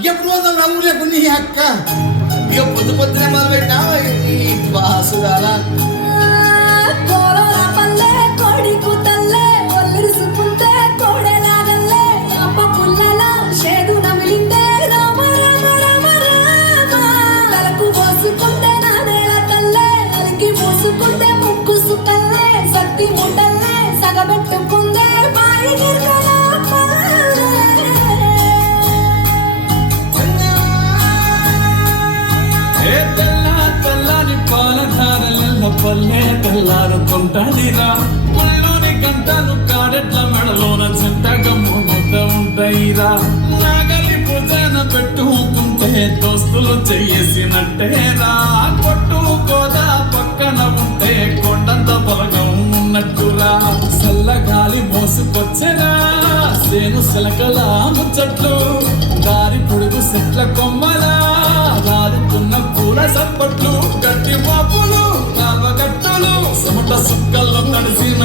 ఎప్పుడు పోతాం నా ఊర్లో నీ అక్క ఇక పొద్దు పొద్దునే మొదలు పెట్టినా బాసుగాల సత్తి ముట్టల్లే సగబెట్టుకుందే బాయి తెల్లని పాలధారల పల్లె తెల్లారుతుంటదిరా పుల్లోని గంటలు కాడెట్ల మెడలోన చింతగా మోగుతూ ఉంటాయిరా నాగలి భుజాన పెట్టుకుంటే దోస్తులు చెయ్యేసినట్టేరా కొట్టు గోదా పక్కన ఉంటే కొండంత బలగం ఉన్నట్టురా చల్లగాలి మోసుకొచ్చరా సేను శిలకల ముచ్చట్లు దారి పొడుగు చెట్ల కొమ్మలా దారుతున్న పూల సప్పట్లు గట్టి పాపులు కావగట్టులు చెమట సుక్కల్లో తడిసిన